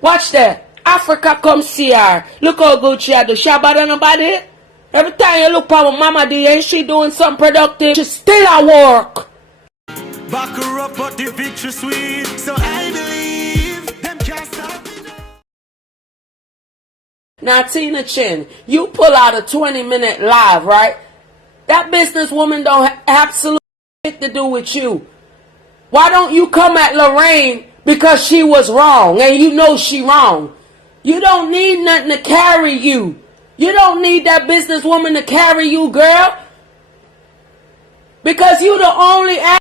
Watch that. Africa come see her. Look how good she had. She better than nobody. Every time you look for my mama, ain't she doing something productive? She still at work. Back her up, but the victory sweet. So I believe them can't stop me. Now, Tina Chin, you pull out a 20-minute live, right? That businesswoman don't have absolutely shit to do with you. Why don't you come at Lorraine because she was wrong and you know she wrong? You don't need nothing to carry you. You don't need that businesswoman to carry you, girl. Because you the only ass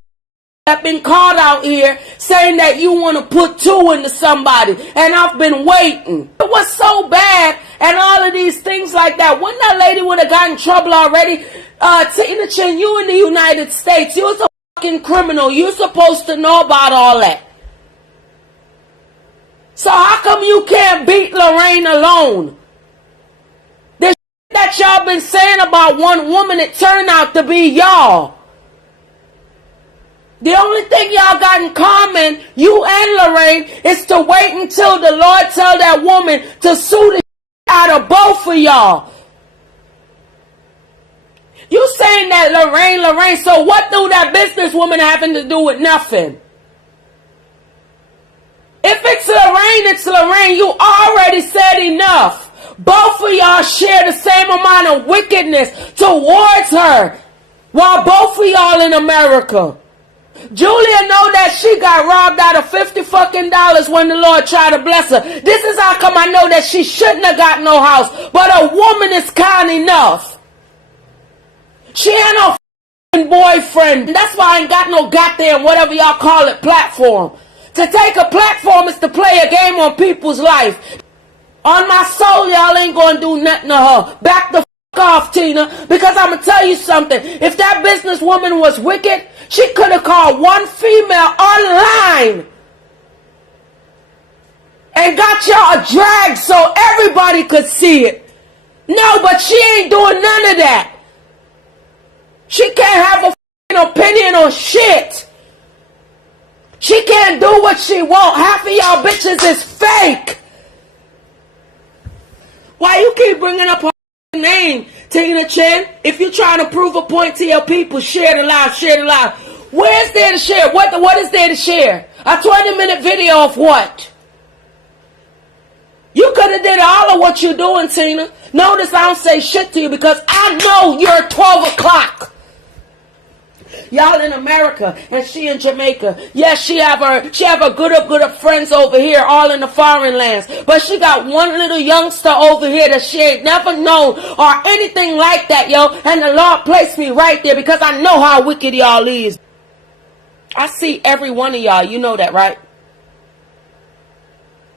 that been caught out here saying that you want to put two into somebody. And I've been waiting. It was so bad and all of these things like that. Wouldn't that lady would have gotten in trouble already? Tina Chin, you in the United States. You was a fucking criminal. You're supposed to know about all that. So how come you can't beat Lorraine alone? The shit that y'all been saying about one woman, it turned out to be y'all. The only thing y'all got in common, you and Lorraine, is to wait until the Lord tell that woman to sue the shit out of both of y'all. You saying that Lorraine, so what do that businesswoman having to do with nothing? If it's Lorraine, you already said enough. Both of y'all share the same amount of wickedness towards her, while both of y'all in America. Julia know that she got robbed out of $50 fucking when the Lord tried to bless her. This is how come I know that she shouldn't have got no house, but a woman is kind enough. She ain't no fucking boyfriend. That's why I ain't got no goddamn whatever y'all call it platform. To take a platform is to play a game on people's life. On my soul, y'all ain't gonna do nothing to her. Back the fuck off, Tina. Because I'm gonna tell you something. If that businesswoman was wicked, she could have called one female online and got y'all a drag so everybody could see it. No, but she ain't doing none of that. She can't have a fucking opinion on shit. She can't do what she want. Half of y'all bitches is fake. Why you keep bringing up her name, Tina Chin? If you're trying to prove a point to your people, share the live, share the live. Where's there to share? What is there to share? A 20-minute video of what? You could have did all of what you're doing, Tina. Notice I don't say shit to you because I know you're 12 o'clock. Y'all in America and she in Jamaica. Yes, she have her good up friends over here, all in the foreign lands. But she got one little youngster over here that she ain't never known or anything like that, yo. And the Lord placed me right there because I know how wicked y'all is. I see every one of y'all. You know that, right?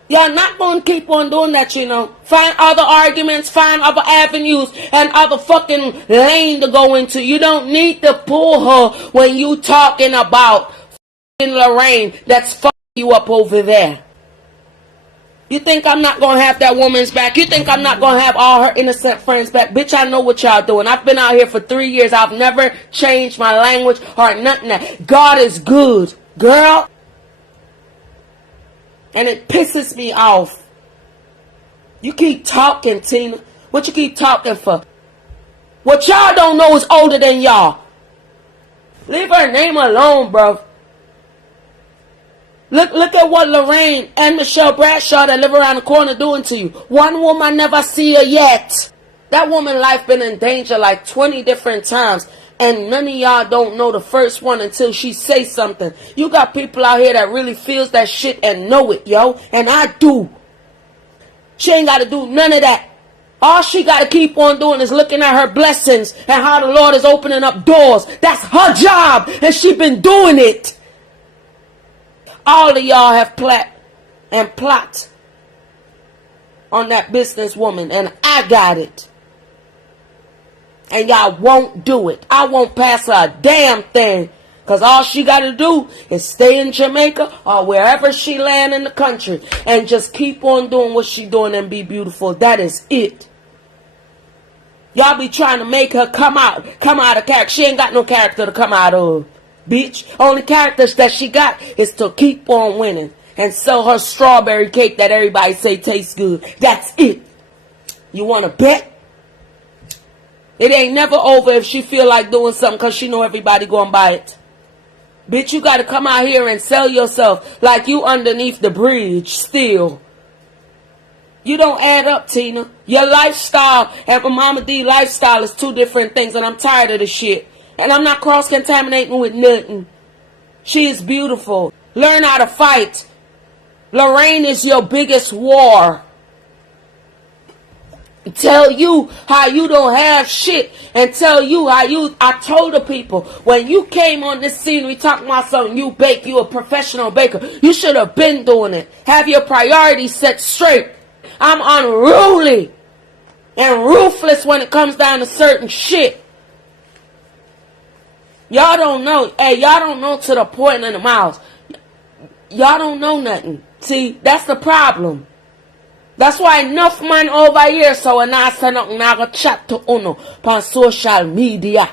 Y'all not going to keep on doing that, you know. Find other arguments, find other avenues, and other fucking lane to go into. You don't need to pull her when you talking about fucking Lorraine that's fucking you up over there. You think I'm not going to have that woman's back? You think I'm not going to have all her innocent friends back? Bitch, I know what y'all doing. I've been out here for 3 years. I've never changed my language or nothing. God is good, girl. And it pisses me off. You keep talking, Tina. What you keep talking for? What y'all don't know is older than y'all. Leave her name alone, bro. Look at what Lorraine and Michelle Bradshaw that live around the corner doing to you. One woman never see her yet. That woman's life been in danger like 20 different times. And none of y'all don't know the first one until she say something. You got people out here that really feels that shit and know it, yo. And I do. She ain't got to do none of that. All she got to keep on doing is looking at her blessings and how the Lord is opening up doors. That's her job. And she been doing it. All of y'all have plot on that businesswoman. And I got it. And y'all won't do it. I won't pass her a damn thing. Because all she got to do is stay in Jamaica or wherever she land in the country. And just keep on doing what she doing and be beautiful. That is it. Y'all be trying to make her come out of character. She ain't got no character to come out of. Bitch. Only characters that she got is to keep on winning. and sell her strawberry cake that everybody say tastes good. That's it. You want to bet? It ain't never over if she feel like doing something because she know everybody gonna buy it. Bitch, you got to come out here and sell yourself like you underneath the bridge still. You don't add up, Tina. Your lifestyle and Mama D lifestyle is two different things, and I'm tired of the shit. And I'm not cross-contaminating with nothing. She is beautiful. Learn how to fight. Lorraine is your biggest war. Tell you how you don't have shit, and tell you how I told the people when you came on this scene, we talking about something you bake, you a professional baker. You should have been doing it. Have your priorities set straight. I'm unruly and ruthless when it comes down to certain shit. Y'all don't know. Hey, y'all don't know to the point in the mouth. Y'all don't know nothing. See, that's the problem. That's why enough man over here, so when I say nothing, I go chat to Uno on social media.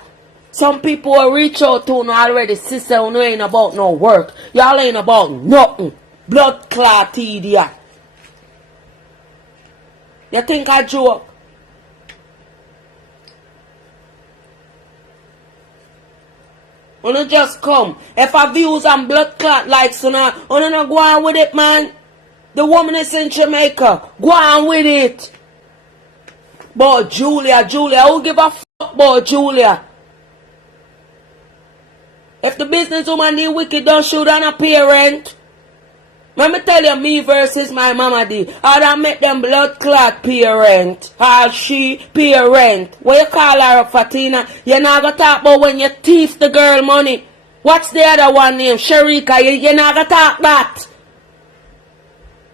Some people will reach out to Uno already, sister, Uno ain't about no work. Y'all ain't about nothing. Blood clot idiot. You think I joke? Uno just come. If I views on blood clot likes, Uno not go on with it, man. The woman is in Jamaica. Go on with it. But Julia, who give a fuck about Julia? If the businesswoman need wicked, don't shoot on a parent. Let me tell you, me versus my mama D. I don't make them blood clot parent. Or she parent. What you call her, Fatina? You're not going to talk about when you thief the girl money. What's the other one name? Sharika. You're not going to talk that.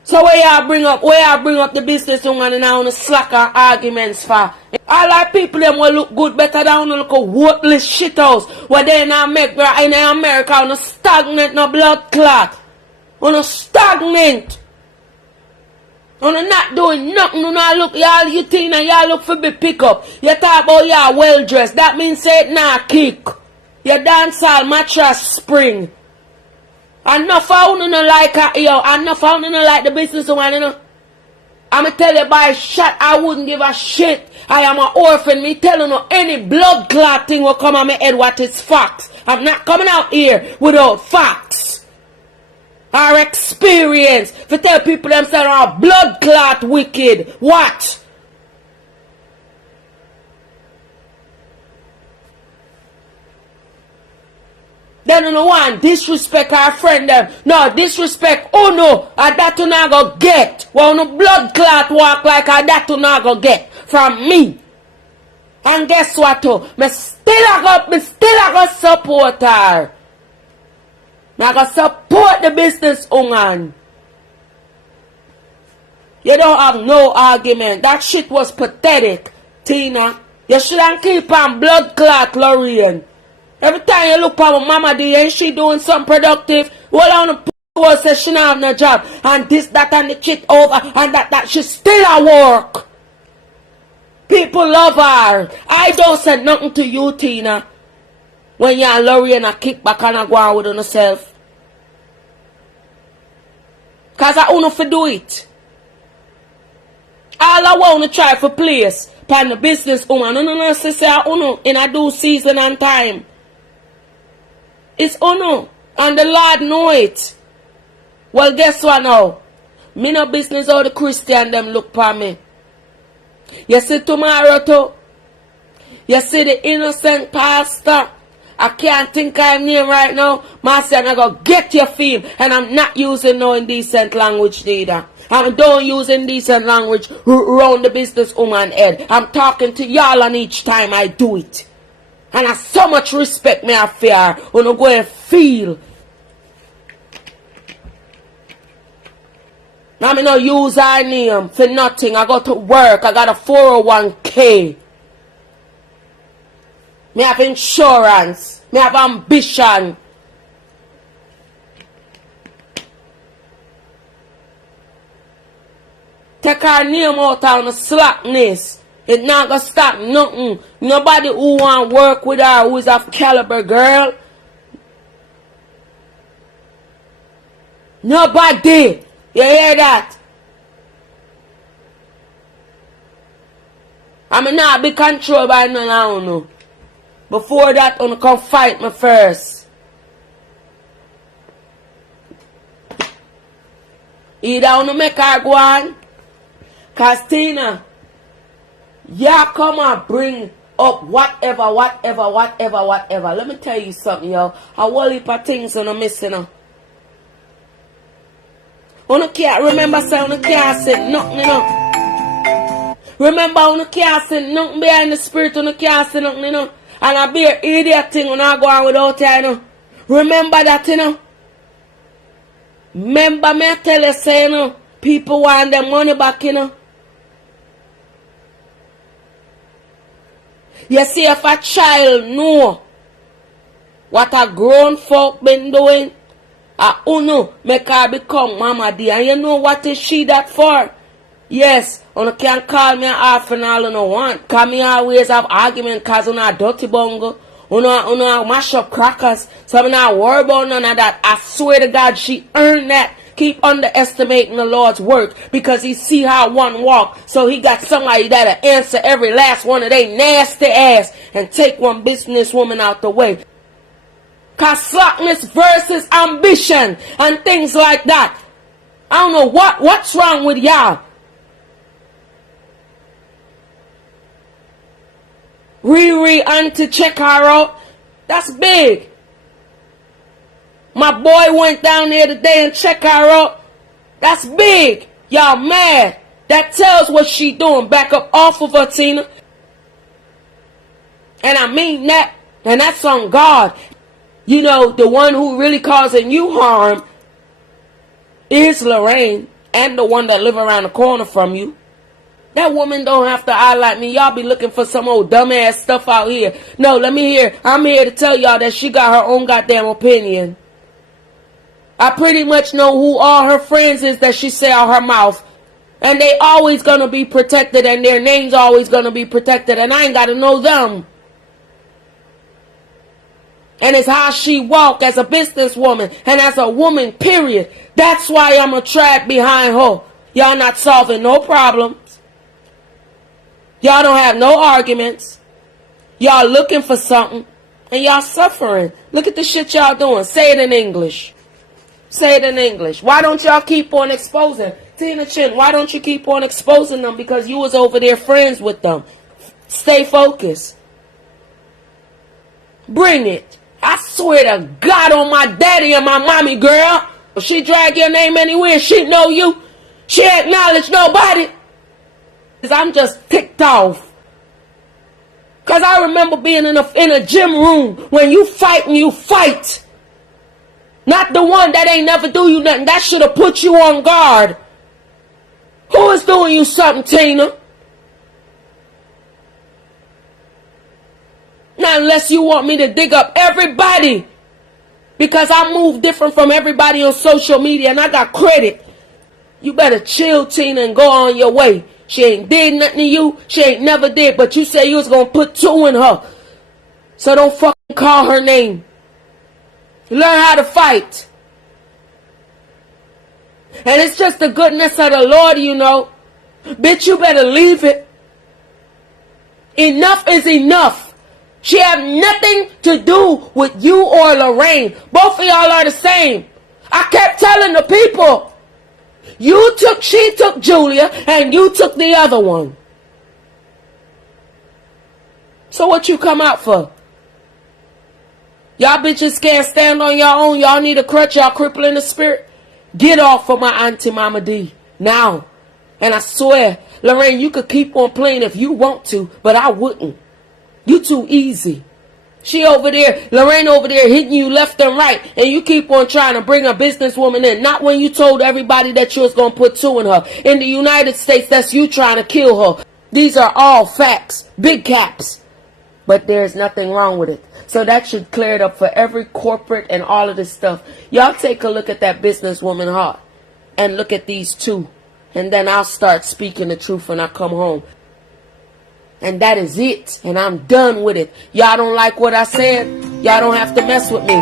So where you bring up the businesswoman and I want to slacker arguments for? I like people them will look good better than look a worthless shit house. Where they in America on a stagnant, no blood clot. On a stagnant. On a not doing nothing. On a look, y'all you think and y'all look for the pickup. You talk about y'all well dressed. That means say it nah kick. You dance all mattress spring. Enough I don't like her, yo. Enough I don't like the businesswoman, you know. I'ma tell you by shot, I wouldn't give a shit. I am an orphan. Me telling you any blood clot thing will come on my head what is facts. I'm not coming out here without facts. Our experience. If you tell people themselves are blood clot wicked. What? Then you know one disrespect our friend them. No, disrespect no, that you not go get. Well, no blood clot walk like that you not go get from me. And guess what too? Me still a go support her. Me go support the business woman. You don't have no argument. That shit was pathetic, Tina. You shouldn't keep on blood clot, Lorraine. Every time you look at Mama D, ain't she doing something productive? Well, on the post says she not have no job. And this, that, and the shit over. And that, she still at work. People love her. I don't say nothing to you, Tina. When you and Lorraine a kick back and a go on with yourself. Because I want to do it. All I want to try for place. Pan the business woman. No, sister, I in a due season and time. It's honor. And the Lord know it. Well, guess what now? Me no business how the Christian them look for me. You see tomorrow too? You see the innocent pastor? I can't think of his name right now. Master, I'm going to get your fame. And I'm not using no indecent language either. I don't use indecent language around the business woman head. I'm talking to y'all on each time I do it. And I so much respect me I fear when I go and feel. Now me no use her name for nothing. I go to work. I got a 401k. Me have insurance. Me have ambition. Take her name out on the slackness. It not gonna stop nothing. Nobody who want work with her who is of caliber, girl. Nobody. You hear that? I'm not be controlled by none of you. Before that, you come fight me first. Either you make her go on, cause Tina, y'all come and bring up whatever. Let me tell you something, yo. A whole heap of things you missing. You can't remember saying you can't say nothing, you know. Remember you can't say nothing behind the spirit, you can't say nothing, you know. And I be an idiot thing when I go on without you, you know. Remember that, you know. Remember me I tell you, say, you know, people want their money back, you know. You see, if a child know what a grown folk been doing, uno make her become mama dear. And you know what is she that for? Yes, you can call me an orphan all you want. Cause me always have argument cause you know a dirty bungle. You know mash up crackers. So I'm not worried about none of that. I swear to God she earned that. Keep underestimating the Lord's work because he see how one walk. So he got somebody that'll answer every last one of they nasty ass and take one businesswoman out the way. Cause slackness versus ambition and things like that. I don't know what's wrong with y'all. Auntie check her out. That's big. My boy went down there today and checked her out. That's big. Y'all mad. That tells what she doing. Back up off of her, Tina. And I mean that. And that's on God. You know, the one who really causing you harm is Lorraine. And the one that live around the corner from you. That woman don't have to eye like me. Y'all be looking for some old dumbass stuff out here. No, let me hear. I'm here to tell y'all that she got her own goddamn opinion. I pretty much know who all her friends is that she say out her mouth. And they always gonna be protected and their names always gonna be protected. And I ain't gotta know them. And it's how she walk as a businesswoman and as a woman, period. That's why I'm a track behind her. Y'all not solving no problems. Y'all don't have no arguments. Y'all looking for something. And y'all suffering. Look at the shit y'all doing. Say it in English. Say it in English. Why don't y'all keep on exposing? Tina Chin, why don't you keep on exposing them? Because you was over there friends with them. Stay focused. Bring it. I swear to God on my daddy and my mommy, girl. If she drag your name anywhere, she know you. She acknowledge nobody. I'm just ticked off. Because I remember being in a gym room when you fight and you fight. Not the one that ain't never do you nothing. That should have put you on guard. Who is doing you something, Tina? Not unless you want me to dig up everybody. Because I move different from everybody on social media and I got credit. You better chill, Tina, and go on your way. She ain't did nothing to you. She ain't never did. But you say you was going to put two in her. So don't fucking call her name. Learn how to fight. And it's just the goodness of the Lord, you know. Bitch, you better leave it. Enough is enough. She have nothing to do with you or Lorraine. Both of y'all are the same. I kept telling the people. She took Julia, and you took the other one. So what you come out for? Y'all bitches can't stand on your own. Y'all need a crutch. Y'all cripple in the spirit. Get off of my auntie Mama D. Now. And I swear, Lorraine, you could keep on playing if you want to, but I wouldn't. You too easy. She over there, Lorraine over there hitting you left and right, and you keep on trying to bring a businesswoman in. Not when you told everybody that you was going to put two in her. In the United States, that's you trying to kill her. These are all facts. Big caps. But there's nothing wrong with it. So that should clear it up for every corporate and all of this stuff. Y'all take a look at that businesswoman heart. And look at these two. And then I'll start speaking the truth when I come home. And that is it. And I'm done with it. Y'all don't like what I said? Y'all don't have to mess with me.